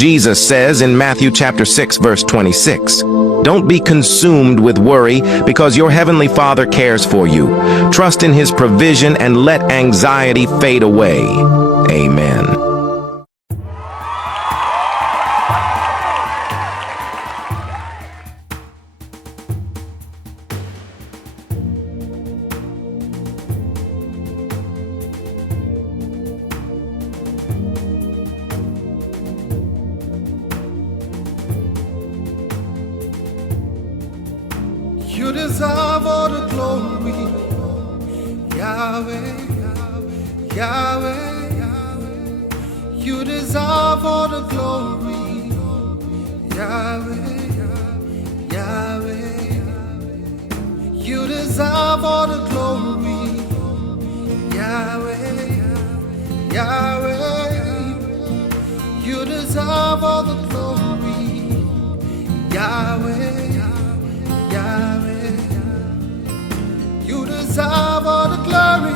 Jesus says in Matthew chapter 6, verse 26, "Don't be consumed with worry, because your heavenly Father cares for you. Trust in his provision and let anxiety fade away." Amen. You deserve all the glory, Yahweh, Yahweh. You deserve all the glory, Yahweh, Yahweh. You deserve all the glory, Yahweh, Yahweh. You deserve all the glory, Yahweh, Yahweh. You deserve all the glory,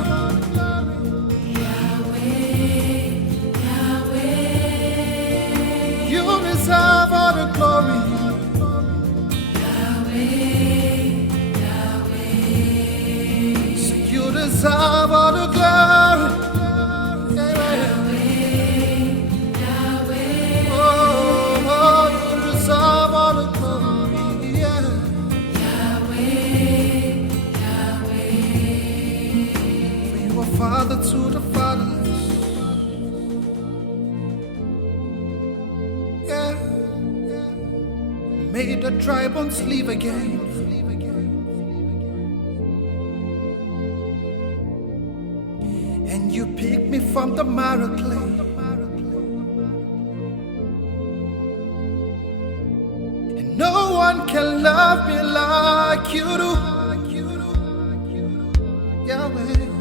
Yahweh, Yahweh. You deserve all the glory, Yahweh, Yahweh. So you deserve all the glory, Yahweh, Yahweh. Oh, you deserve all the glory, yeah. Father to the fatherless, yeah. Made the dry bones live again. And you picked me from the marrow clay. And no one can love me like you do, Yahweh.